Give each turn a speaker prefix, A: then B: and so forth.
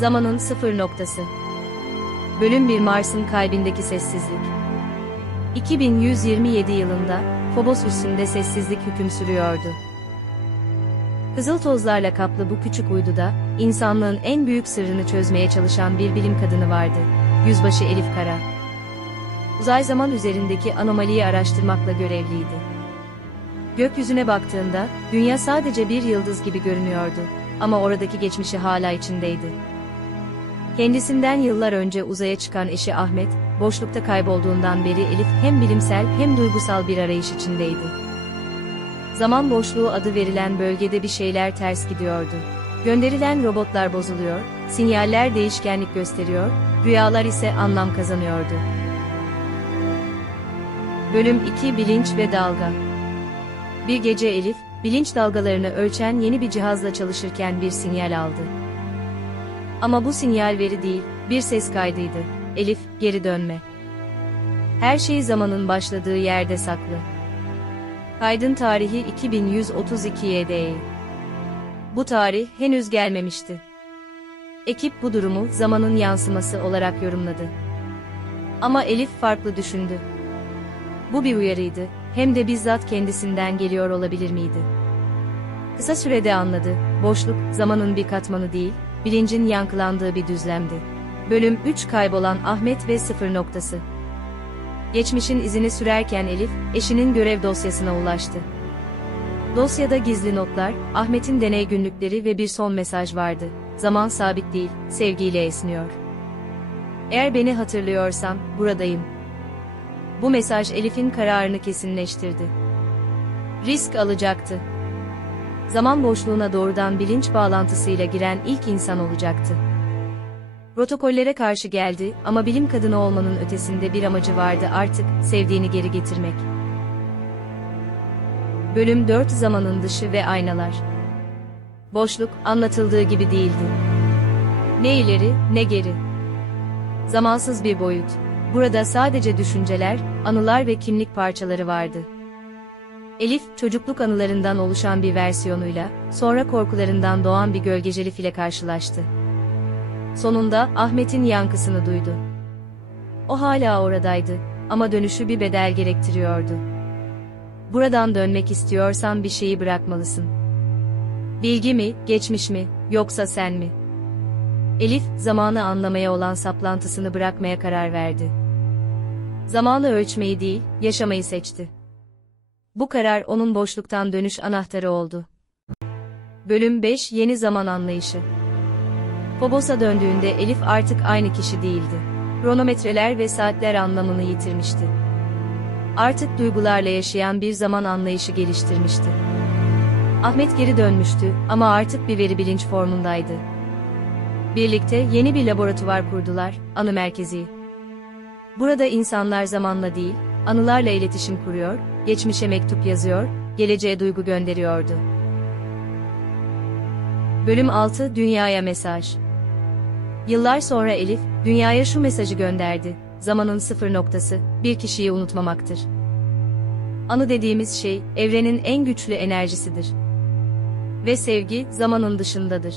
A: Zamanın sıfır noktası. Bölüm 1 Mars'ın kalbindeki sessizlik. 2127 yılında, Phobos üstünde sessizlik hüküm sürüyordu. Kızıl tozlarla kaplı bu küçük uyduda, insanlığın en büyük sırrını çözmeye çalışan bir bilim kadını vardı. Yüzbaşı Elif Kara. Uzay zaman üzerindeki anomaliyi araştırmakla görevliydi. Gökyüzüne baktığında, dünya sadece bir yıldız gibi görünüyordu. Ama oradaki geçmişi hala içindeydi. Kendisinden yıllar önce uzaya çıkan eşi Ahmet, boşlukta kaybolduğundan beri Elif hem bilimsel hem duygusal bir arayış içindeydi. Zaman boşluğu adı verilen bölgede bir şeyler ters gidiyordu. Gönderilen robotlar bozuluyor, sinyaller değişkenlik gösteriyor, rüyalar ise anlam kazanıyordu. Bölüm 2 Bilinç ve Dalga Bir gece Elif, bilinç dalgalarını ölçen yeni bir cihazla çalışırken bir sinyal aldı. Ama bu sinyal veri değil, bir ses kaydıydı. Elif, geri dönme. Her şey zamanın başladığı yerde saklı. Kaydın tarihi 2132 YDE. Bu tarih henüz gelmemişti. Ekip bu durumu zamanın yansıması olarak yorumladı. Ama Elif farklı düşündü. Bu bir uyarıydı, hem de bizzat kendisinden geliyor olabilir miydi? Kısa sürede anladı, boşluk, zamanın bir katmanı değil, bilincin yankılandığı bir düzlemdi. Bölüm 3 Kaybolan Ahmet ve sıfır noktası. Geçmişin izini sürerken Elif, eşinin görev dosyasına ulaştı. Dosyada gizli notlar, Ahmet'in deney günlükleri ve bir son mesaj vardı. Zaman sabit değil, sevgiyle esniyor. Eğer beni hatırlıyorsan, buradayım. Bu mesaj Elif'in kararını kesinleştirdi. Risk alacaktı. Zaman boşluğuna doğrudan bilinç bağlantısıyla giren ilk insan olacaktı. Protokollere karşı geldi ama bilim kadını olmanın ötesinde bir amacı vardı artık, sevdiğini geri getirmek. Bölüm 4 Zamanın dışı ve aynalar. Boşluk, anlatıldığı gibi değildi. Ne ileri, ne geri. Zamansız bir boyut. Burada sadece düşünceler, anılar ve kimlik parçaları vardı. Elif, çocukluk anılarından oluşan bir versiyonuyla, sonra korkularından doğan bir gölgeceli ile karşılaştı. Sonunda Ahmet'in yankısını duydu. O hala oradaydı ama dönüşü bir bedel gerektiriyordu. Buradan dönmek istiyorsan bir şeyi bırakmalısın. Bilgi mi, geçmiş mi, yoksa sen mi? Elif, zamanı anlamaya olan saplantısını bırakmaya karar verdi. Zamanı ölçmeyi değil, yaşamayı seçti. Bu karar onun boşluktan dönüş anahtarı oldu. Bölüm 5 Yeni Zaman Anlayışı Phobos'a döndüğünde Elif artık aynı kişi değildi. Kronometreler ve saatler anlamını yitirmişti. Artık duygularla yaşayan bir zaman anlayışı geliştirmişti. Ahmet geri dönmüştü ama artık bir veri bilinç formundaydı. Birlikte yeni bir laboratuvar kurdular, anı merkezi. Burada insanlar zamanla değil, anılarla iletişim kuruyor, geçmişe mektup yazıyor, geleceğe duygu gönderiyordu. Bölüm 6 Dünyaya Mesaj Yıllar sonra Elif, dünyaya şu mesajı gönderdi. Zamanın sıfır noktası, bir kişiyi unutmamaktır. Anı dediğimiz şey, evrenin en güçlü enerjisidir. Ve sevgi, zamanın dışındadır.